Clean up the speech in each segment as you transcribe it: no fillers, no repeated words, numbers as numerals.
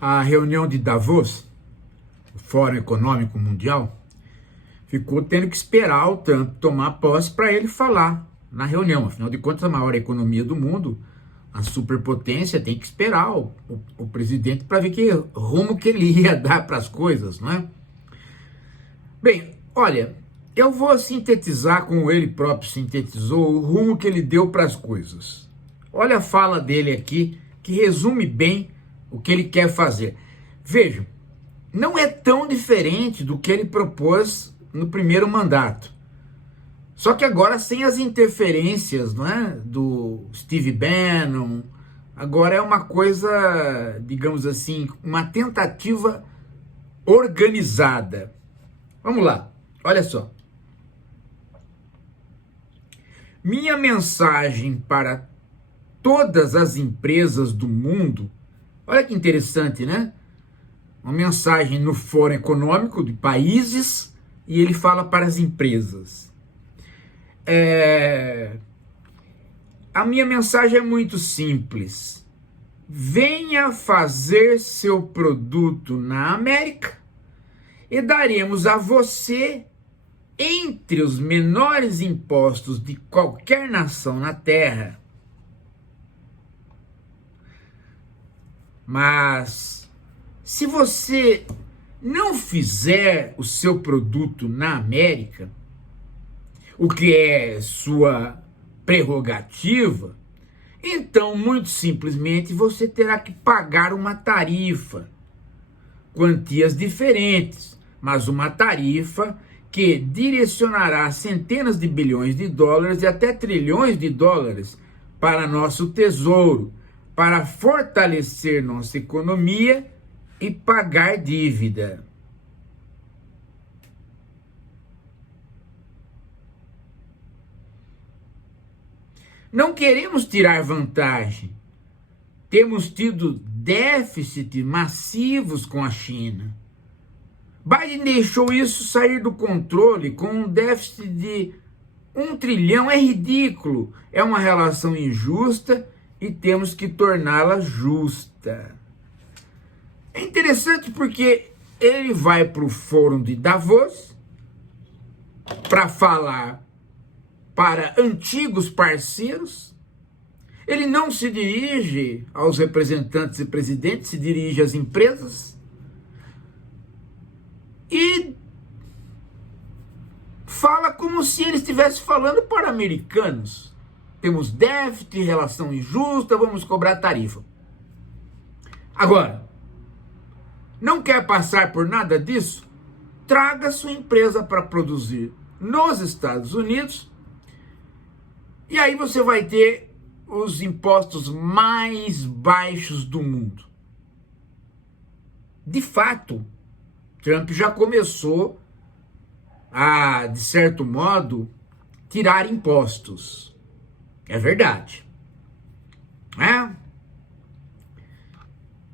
A reunião de Davos, o Fórum Econômico Mundial, ficou tendo que esperar o Trump tomar posse para ele falar na reunião. Afinal de contas, a maior economia do mundo, a superpotência, tem que esperar o presidente para ver que rumo que ele ia dar para as coisas, não é? Bem, olha, eu vou sintetizar como ele próprio sintetizou o rumo que ele deu para as coisas. Olha a fala dele aqui, que resume bem o que ele quer fazer. Vejam, não é tão diferente do que ele propôs no primeiro mandato. Só que agora sem as interferências, não é, do Steve Bannon. Agora é uma coisa, digamos assim, uma tentativa organizada. Vamos lá, olha só. Minha mensagem para todas as empresas do mundo, olha que interessante, né? Uma mensagem no Fórum Econômico de países e ele fala para as empresas. A minha mensagem é muito simples. Venha fazer seu produto na América e daremos a você entre os menores impostos de qualquer nação na Terra. Mas se você não fizer o seu produto na América, o que é sua prerrogativa, então, muito simplesmente, você terá que pagar uma tarifa, quantias diferentes, mas uma tarifa que direcionará centenas de bilhões de dólares e até trilhões de dólares para nosso tesouro, para fortalecer nossa economia e pagar dívida. Não queremos tirar vantagem. Temos tido déficits massivos com a China. Biden deixou isso sair do controle com um déficit de 1 trilhão. É ridículo. É uma relação injusta e temos que torná-la justa. É interessante porque ele vai para o Fórum de Davos para falar para antigos parceiros. Ele não se dirige aos representantes e presidentes, se dirige às empresas. E fala como se ele estivesse falando para americanos. Temos déficit, relação injusta, vamos cobrar tarifa. Agora, não quer passar por nada disso? Traga sua empresa para produzir nos Estados Unidos e aí você vai ter os impostos mais baixos do mundo. De fato, Trump já começou a, de certo modo, tirar impostos. É verdade.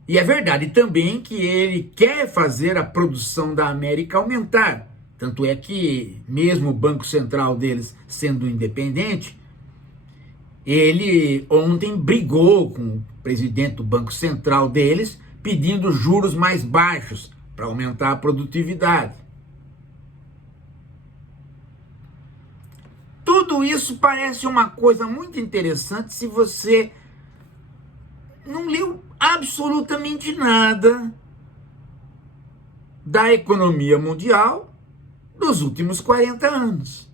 E é verdade também que ele quer fazer a produção da América aumentar. Tanto é que, mesmo o Banco Central deles sendo independente, ele ontem brigou com o presidente do Banco Central deles, pedindo juros mais baixos para aumentar a produtividade. Tudo isso parece uma coisa muito interessante se você não leu absolutamente nada da economia mundial dos últimos 40 anos.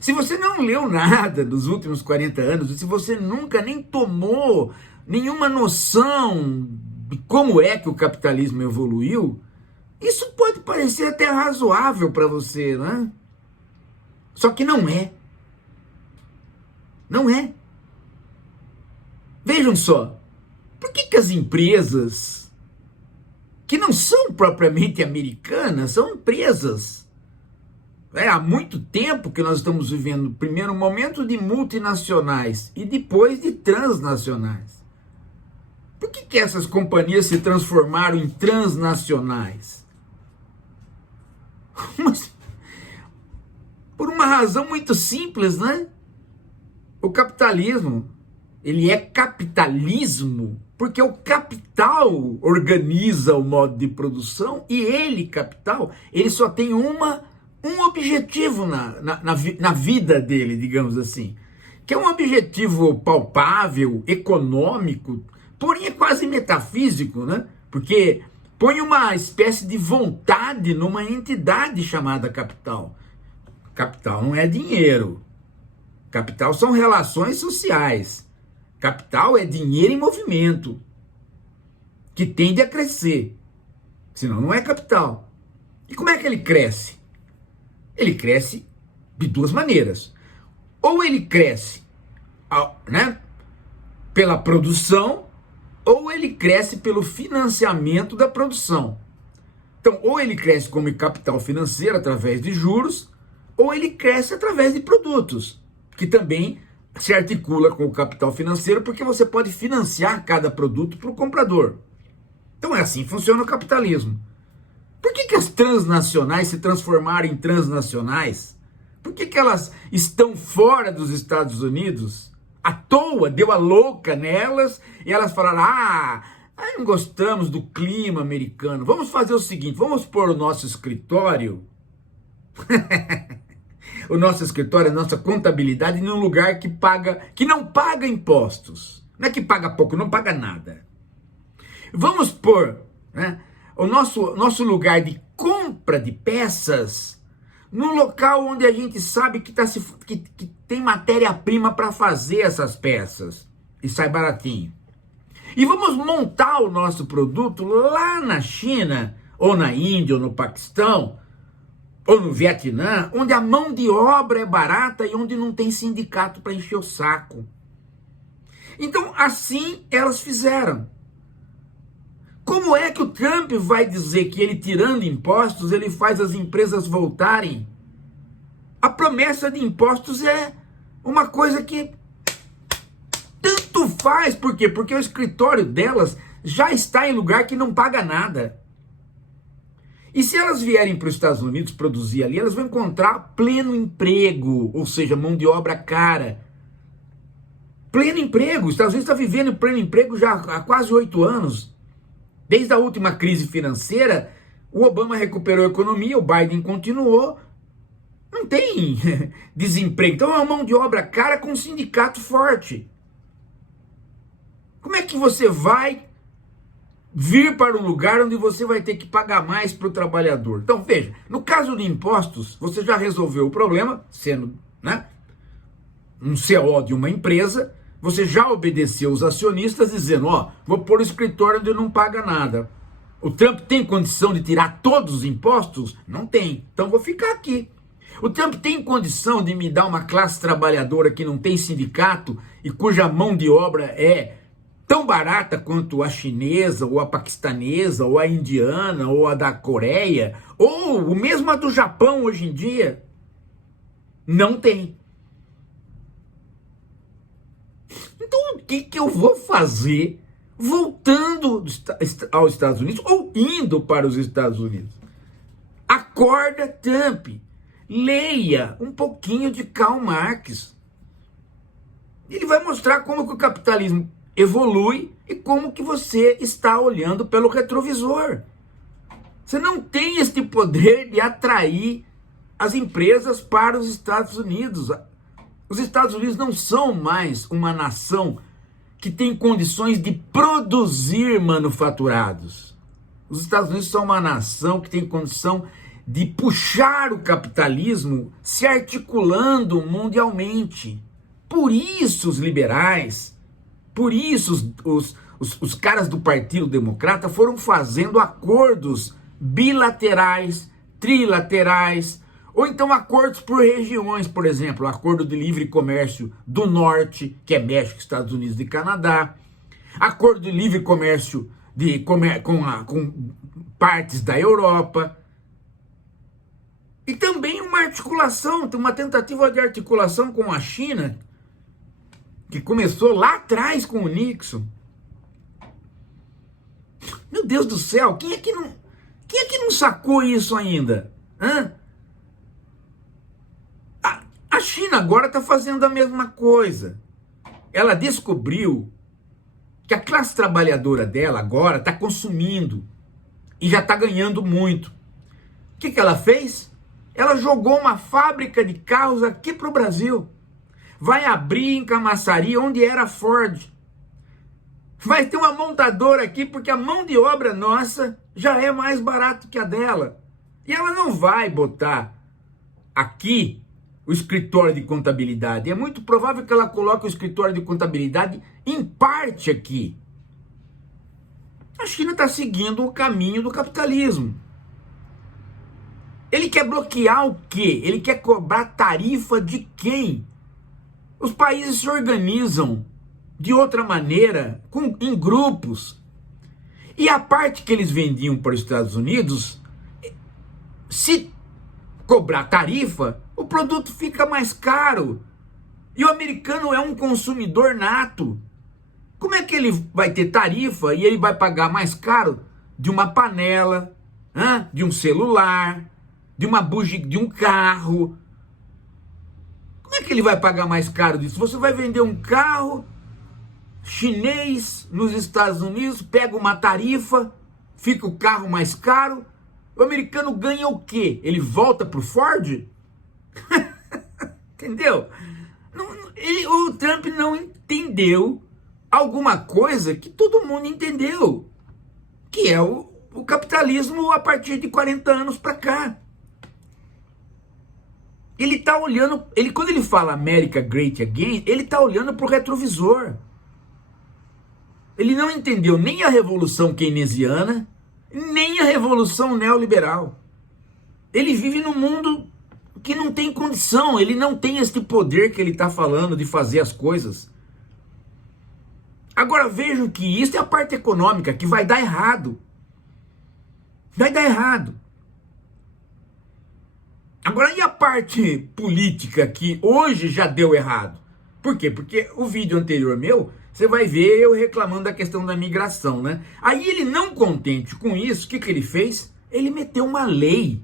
Se você não leu nada dos últimos 40 anos, se você nunca nem tomou nenhuma noção de como é que o capitalismo evoluiu, isso pode parecer até razoável para você, né? Só que não é. Não é. Vejam só, por que as empresas que não são propriamente americanas, são empresas... há muito tempo que nós estamos vivendo, primeiro, um momento de multinacionais e depois de transnacionais. Por que essas companhias se transformaram em transnacionais? Mas, por uma razão muito simples, né? O capitalismo ele é capitalismo porque o capital organiza o modo de produção e ele, capital, ele só tem um objetivo na vida dele, digamos assim, que é um objetivo palpável, econômico, porém é quase metafísico, né? Porque põe uma espécie de vontade numa entidade chamada capital. Capital não é dinheiro. Capital são relações sociais. Capital é dinheiro em movimento, que tende a crescer. Senão não é capital. E como é que ele cresce? Ele cresce de duas maneiras. Ou ele cresce, né, pela produção, ou ele cresce pelo financiamento da produção. Então, ou ele cresce como capital financeiro através de juros, ou ele cresce através de produtos, que também se articula com o capital financeiro, porque você pode financiar cada produto para o comprador. Então é assim que funciona o capitalismo. Por que as transnacionais se transformaram em transnacionais? Por que elas estão fora dos Estados Unidos? À toa, deu a louca nelas, e elas falaram, não gostamos do clima americano, vamos fazer o seguinte, vamos pôr o nosso escritório... o nosso escritório, a nossa contabilidade em um lugar que não paga impostos. Não é que paga pouco, não paga nada. Vamos pôr, né, o nosso lugar de compra de peças num local onde a gente sabe que tem matéria-prima para fazer essas peças e sai baratinho. E vamos montar o nosso produto lá na China, ou na Índia, ou no Paquistão, ou no Vietnã, onde a mão de obra é barata e onde não tem sindicato para encher o saco. Então, assim elas fizeram. Como é que o Trump vai dizer que ele, tirando impostos, ele faz as empresas voltarem? A promessa de impostos é uma coisa que tanto faz. Por quê? Porque o escritório delas já está em lugar que não paga nada. E se elas vierem para os Estados Unidos produzir ali, elas vão encontrar pleno emprego, ou seja, mão de obra cara. Pleno emprego. Os Estados Unidos está vivendo pleno emprego já há quase 8 anos. Desde a última crise financeira, o Obama recuperou a economia, o Biden continuou. Não tem desemprego. Então é uma mão de obra cara com um sindicato forte. Como é que você vai vir para um lugar onde você vai ter que pagar mais para o trabalhador? Então, veja, no caso de impostos, você já resolveu o problema, sendo, né, um CEO de uma empresa, você já obedeceu os acionistas dizendo, vou pôr o escritório onde não paga nada. O Trump tem condição de tirar todos os impostos? Não tem, então vou ficar aqui. O Trump tem condição de me dar uma classe trabalhadora que não tem sindicato e cuja mão de obra é tão barata quanto a chinesa, ou a paquistanesa, ou a indiana, ou a da Coreia, ou o mesmo a do Japão hoje em dia? Não tem. Então o que eu vou fazer voltando aos Estados Unidos ou indo para os Estados Unidos? Acorda, Trump. Leia um pouquinho de Karl Marx. Ele vai mostrar como que o capitalismo evolui e como que você está olhando pelo retrovisor. Você não tem este poder de atrair as empresas para os Estados Unidos. Os Estados Unidos não são mais uma nação que tem condições de produzir manufaturados. Os Estados Unidos são uma nação que tem condição de puxar o capitalismo se articulando mundialmente. Por isso os liberais, por isso os caras do Partido Democrata foram fazendo acordos bilaterais, trilaterais, ou então acordos por regiões, por exemplo, o Acordo de Livre Comércio do Norte, que é México, Estados Unidos e Canadá, Acordo de Livre Comércio com partes da Europa, e também uma articulação, uma tentativa de articulação com a China, que começou lá atrás com o Nixon. Meu Deus do céu, quem é que não sacou isso ainda? A China agora está fazendo a mesma coisa. ela descobriu que a classe trabalhadora dela agora está consumindo e já está ganhando muito. O que ela fez? Ela jogou uma fábrica de carros aqui para o Brasil. Vai abrir em Camaçari, onde era a Ford. Vai ter uma montadora aqui, porque a mão de obra nossa já é mais barato que a dela. E ela não vai botar aqui o escritório de contabilidade. É muito provável que ela coloque o escritório de contabilidade em parte aqui. A China está seguindo o caminho do capitalismo. Ele quer bloquear o quê? Ele quer cobrar tarifa de quem? Os países se organizam de outra maneira, em grupos. E a parte que eles vendiam para os Estados Unidos, se cobrar tarifa, o produto fica mais caro. E o americano é um consumidor nato. Como é que ele vai ter tarifa e ele vai pagar mais caro de uma panela, de um celular, de uma bugia, de um carro? Como é que ele vai pagar mais caro disso? Você vai vender um carro chinês nos Estados Unidos, pega uma tarifa, fica o carro mais caro. O americano ganha o quê? Ele volta pro Ford? Entendeu? O Trump não entendeu alguma coisa que todo mundo entendeu, que é o capitalismo a partir de 40 anos para cá. Ele tá olhando, quando ele fala America Great Again, ele tá olhando pro retrovisor. Ele não entendeu nem a revolução keynesiana, nem a revolução neoliberal. Ele vive num mundo que não tem condição, ele não tem este poder que ele está falando de fazer as coisas. Agora vejam que isso é a parte econômica que vai dar errado. Vai dar errado. Agora, e a parte política que hoje já deu errado? Por quê? Porque o vídeo anterior meu, você vai ver eu reclamando da questão da migração, né? Aí ele, não contente com isso, o que ele fez? Ele meteu uma lei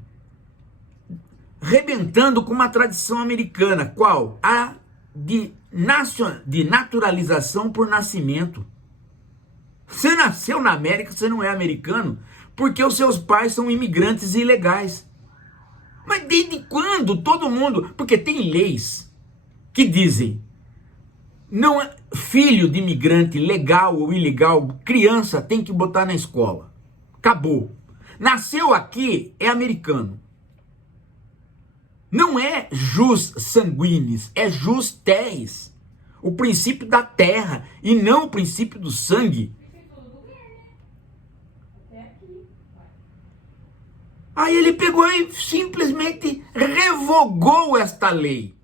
rebentando com uma tradição americana. Qual? A de naturalização por nascimento. Você nasceu na América, você não é americano, porque os seus pais são imigrantes ilegais. Mas desde quando todo mundo... Porque tem leis que dizem, não é filho de imigrante legal ou ilegal, criança tem que botar na escola. Acabou. Nasceu aqui, é americano. Não é jus sanguinis, é jus terris. O princípio da terra e não o princípio do sangue. Aí ele pegou e simplesmente revogou esta lei.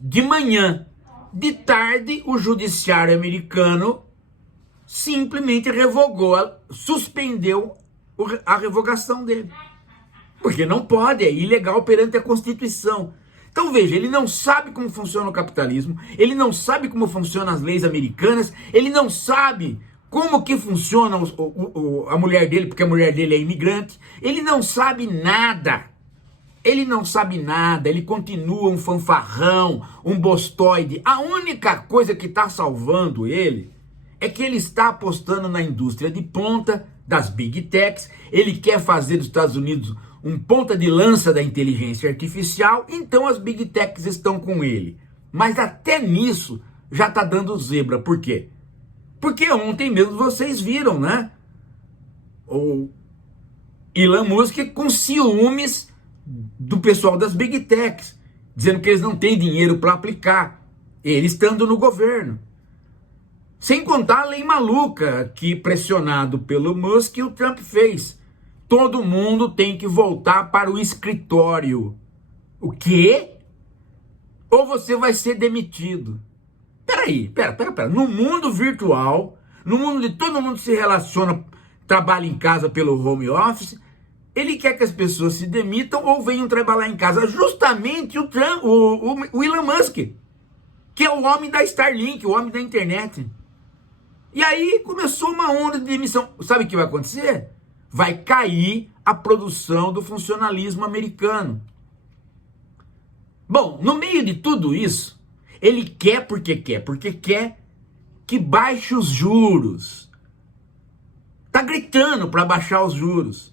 De manhã, de tarde, o judiciário americano simplesmente revogou, suspendeu a revogação dele. Porque não pode, é ilegal perante a Constituição. Então veja, ele não sabe como funciona o capitalismo, ele não sabe como funcionam as leis americanas, ele não sabe como que funciona a mulher dele, porque a mulher dele é imigrante, ele não sabe nada. Ele não sabe nada, ele continua um fanfarrão, um bostoide. A única coisa que está salvando ele é que ele está apostando na indústria de ponta das Big Techs, ele quer fazer dos Estados Unidos um ponta de lança da inteligência artificial, então as Big Techs estão com ele. Mas até nisso já está dando zebra. Por quê? Porque ontem mesmo vocês viram, né? O Elon Musk com ciúmes do pessoal das Big Techs, dizendo que eles não têm dinheiro para aplicar, ele estando no governo. Sem contar a lei maluca que, pressionado pelo Musk, o Trump fez. Todo mundo tem que voltar para o escritório. O quê? Ou você vai ser demitido. Pera. No mundo virtual, no mundo de todo mundo se relaciona, trabalha em casa pelo home office, ele quer que as pessoas se demitam ou venham trabalhar em casa. Justamente o Elon Musk, que é o homem da Starlink, o homem da internet. E aí começou uma onda de demissão. Sabe o que vai acontecer? Vai cair a produção do funcionalismo americano. Bom, no meio de tudo isso, ele quer porque quer que baixe os juros. Está gritando para baixar os juros.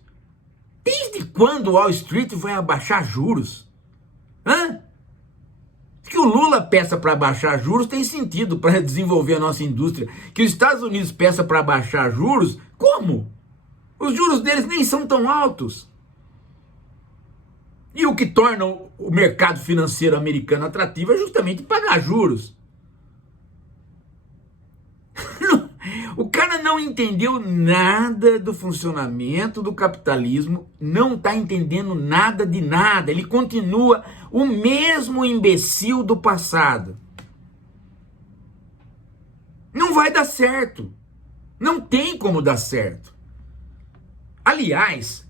Desde quando o Wall Street vai abaixar juros? Hã? Que o Lula peça para baixar juros tem sentido para desenvolver a nossa indústria. Que os Estados Unidos peça para baixar juros, como? Os juros deles nem são tão altos. E o que torna o mercado financeiro americano atrativo é justamente pagar juros. O cara não entendeu nada do funcionamento do capitalismo, não está entendendo nada de nada. Ele continua o mesmo imbecil do passado. Não vai dar certo. Não tem como dar certo. Aliás,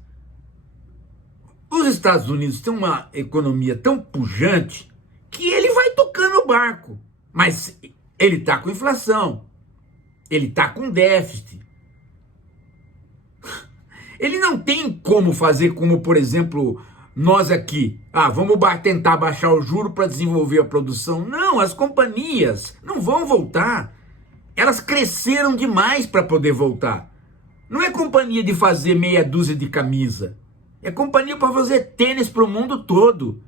os Estados Unidos têm uma economia tão pujante que ele vai tocando o barco. Mas ele está com inflação. Ele está com déficit. Ele não tem como fazer como, por exemplo, nós aqui. Vamos tentar baixar o juro para desenvolver a produção. Não, as companhias não vão voltar. Elas cresceram demais para poder voltar. Não é companhia de fazer meia dúzia de camisa. É companhia para fazer tênis para o mundo todo.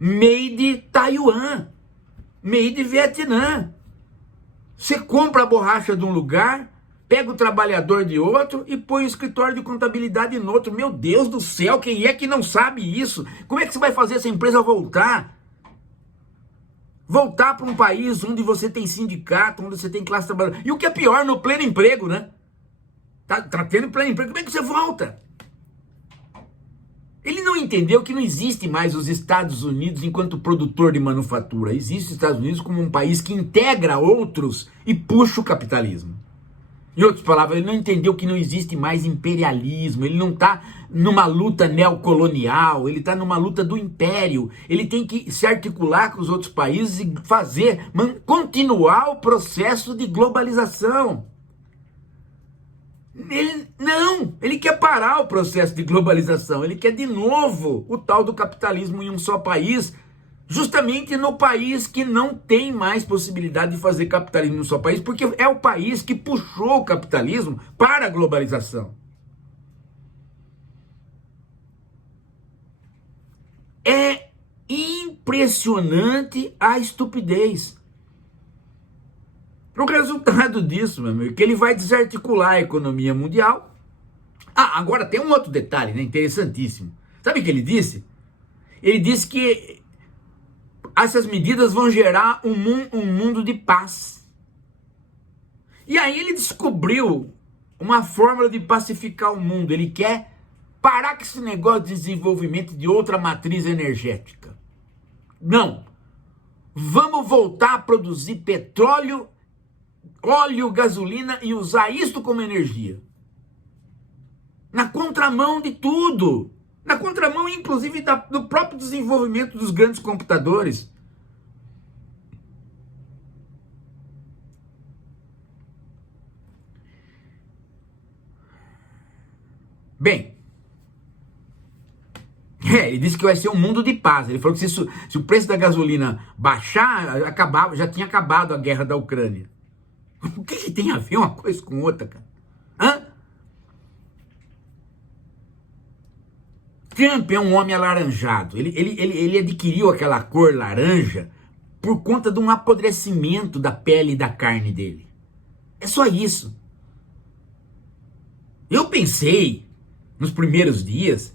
Made Taiwan. Made Vietnã. Você compra a borracha de um lugar, pega o trabalhador de outro e põe o escritório de contabilidade no outro. Meu Deus do céu, quem é que não sabe isso? Como é que você vai fazer essa empresa voltar? Voltar para um país onde você tem sindicato, onde você tem classe trabalhadora. E o que é pior, no pleno emprego, né? Tá tendo pleno emprego, como é que você volta? Ele não entendeu que não existe mais os Estados Unidos enquanto produtor de manufatura. Existe os Estados Unidos como um país que integra outros e puxa o capitalismo. Em outras palavras, ele não entendeu que não existe mais imperialismo. Ele não está numa luta neocolonial, ele está numa luta do império. Ele tem que se articular com os outros países e continuar o processo de globalização. Ele quer parar o processo de globalização, ele quer de novo o tal do capitalismo em um só país, justamente no país que não tem mais possibilidade de fazer capitalismo em um só país, porque é o país que puxou o capitalismo para a globalização. É impressionante a estupidez. O resultado disso, meu amigo, é que ele vai desarticular a economia mundial. Agora tem um outro detalhe, né, interessantíssimo. Sabe o que ele disse? Ele disse que essas medidas vão gerar um mundo de paz. E aí ele descobriu uma fórmula de pacificar o mundo. Ele quer parar com esse negócio de desenvolvimento de outra matriz energética. Não. Vamos voltar a produzir petróleo, óleo, gasolina e usar isso como energia. Na contramão de tudo. Na contramão, inclusive, do próprio desenvolvimento dos grandes computadores. Bem, ele disse que vai ser um mundo de paz. Ele falou que se o preço da gasolina baixar, já tinha acabado a guerra da Ucrânia. O que tem a ver uma coisa com outra, cara? Trump é um homem alaranjado. Ele adquiriu aquela cor laranja por conta de um apodrecimento da pele e da carne dele. É só isso. Eu pensei, nos primeiros dias,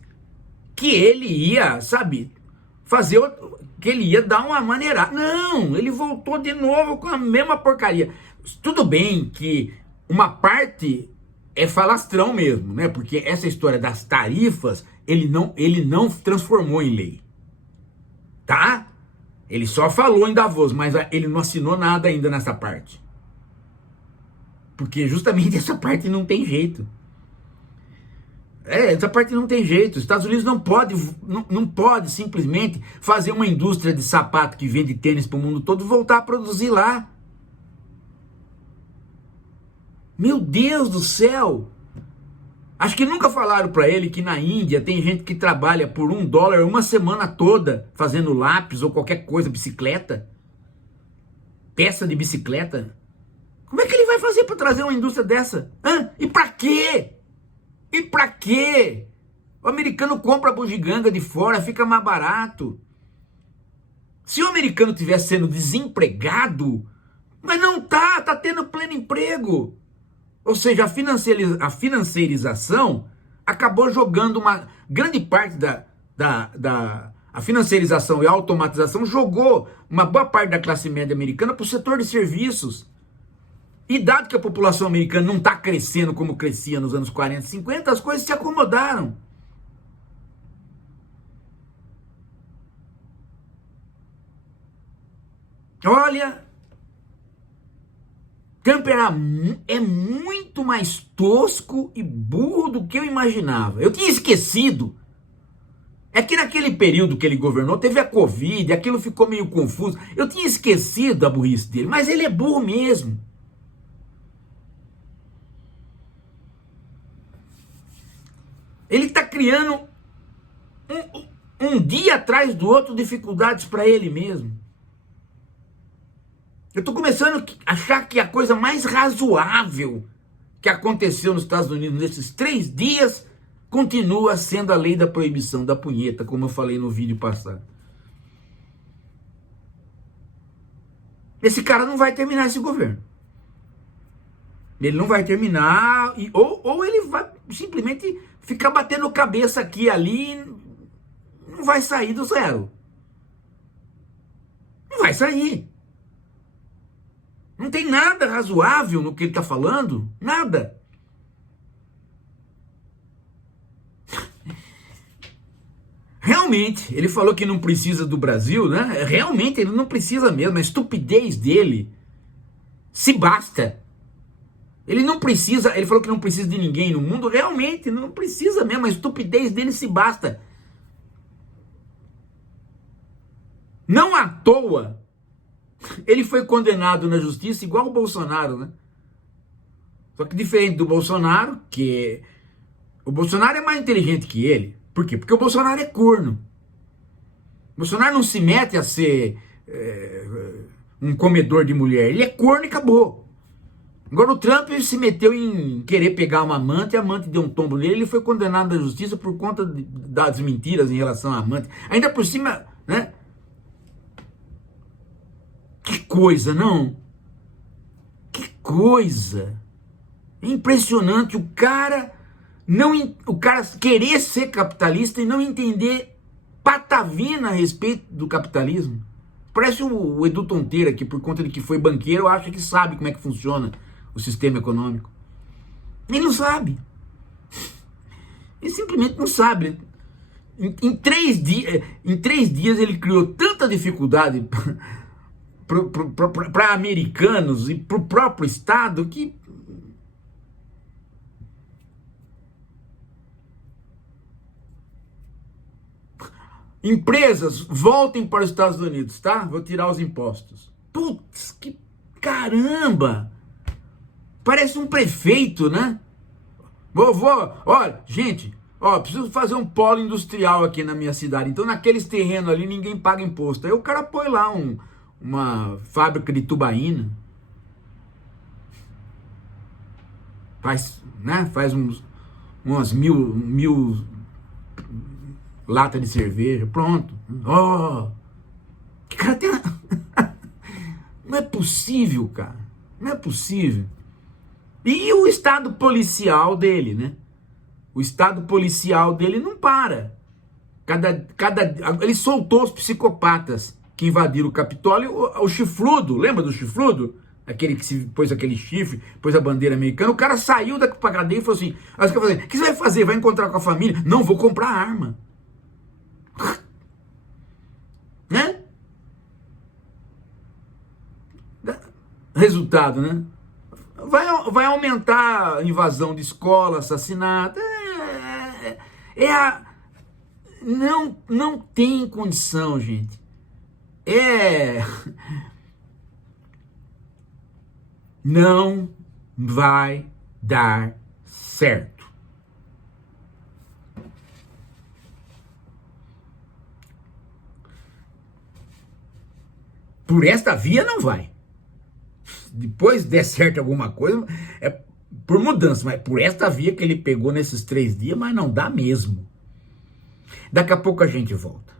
que ele ia, que ele ia dar uma maneirada. Não, ele voltou de novo com a mesma porcaria. Tudo bem que uma parte é falastrão mesmo, né? Porque essa história das tarifas, ele não transformou em lei, tá? Ele só falou em Davos, mas ele não assinou nada ainda nessa parte. Porque justamente essa parte não tem jeito. Essa parte não tem jeito. Os Estados Unidos não pode simplesmente fazer uma indústria de sapato que vende tênis para o mundo todo e voltar a produzir lá. Meu Deus do céu! Acho que nunca falaram para ele que na Índia tem gente que trabalha por $1 uma semana toda fazendo lápis ou qualquer coisa, bicicleta, peça de bicicleta. vai fazer para trazer uma indústria dessa? Hã? E para quê? E para quê? O americano compra a bugiganga de fora, fica mais barato. Se o americano estivesse sendo desempregado, mas não tá tendo pleno emprego. Ou seja, a financeirização acabou jogando uma grande parte a financiarização e a automatização jogou uma boa parte da classe média americana para o setor de serviços. E dado que a população americana não está crescendo como crescia nos anos 40 e 50, as coisas se acomodaram. Olha, Trump é muito mais tosco e burro do que eu imaginava. Eu tinha esquecido. É que naquele período que ele governou, teve a Covid, aquilo ficou meio confuso. Eu tinha esquecido a burrice dele, mas ele é burro mesmo. Ele está criando um dia atrás do outro dificuldades para ele mesmo. Eu estou começando a achar que a coisa mais razoável que aconteceu nos Estados Unidos nesses 3 dias continua sendo a lei da proibição da punheta, como eu falei no vídeo passado. Esse cara não vai terminar esse governo. Ele não vai terminar, ou ele vai simplesmente ficar batendo cabeça aqui e ali, não vai sair do zero. Não vai sair. Não tem nada razoável no que ele está falando, nada. Realmente, ele falou que não precisa do Brasil, né? Realmente, ele não precisa mesmo. A estupidez dele se basta. Ele não precisa, ele falou que não precisa de ninguém no mundo. Realmente, não precisa mesmo. A estupidez dele se basta. Não à toa, ele foi condenado na justiça igual o Bolsonaro, né? Só que diferente do Bolsonaro, o Bolsonaro é mais inteligente que ele. Por quê? Porque o Bolsonaro é corno. O Bolsonaro não se mete a ser um comedor de mulher. Ele é corno e acabou. Agora o Trump se meteu em querer pegar uma amante, a amante deu um tombo nele, ele foi condenado na justiça por conta das mentiras em relação à amante. Ainda por cima, né? Que coisa, não? Que coisa. É impressionante o cara querer ser capitalista e não entender patavina a respeito do capitalismo. Parece o Edu Tonteira, que por conta de que foi banqueiro, acha que sabe como é que funciona o sistema econômico. Ele não sabe. Ele simplesmente não sabe. Em 3 dias ele criou tanta dificuldade para americanos e para o próprio Estado que empresas voltem para os Estados Unidos, tá? Vou tirar os impostos. Putz, que caramba! Parece um prefeito, né? Olha, gente, preciso fazer um polo industrial aqui na minha cidade. Então, naqueles terrenos ali, ninguém paga imposto. Aí o cara põe lá uma fábrica de tubaína. Faz umas mil lata de cerveja, pronto. Que cara tem... Não é possível, cara. Não é possível. E o estado policial dele, né? O estado policial dele não para. Ele soltou os psicopatas que invadiram o Capitólio. O chifrudo, lembra do chifrudo? Aquele que se pôs aquele chifre, pôs a bandeira americana. O cara saiu da cadeia e falou assim: o que você vai fazer? Vai encontrar com a família? Não, vou comprar arma. Né? Resultado, né? Vai aumentar a invasão de escola, assassinato. Não tem condição, gente. Não vai dar certo. Por esta via não vai. depois der certo alguma coisa, é por mudança, mas por esta via que ele pegou nesses 3 dias, mas não dá mesmo. Daqui a pouco a gente volta.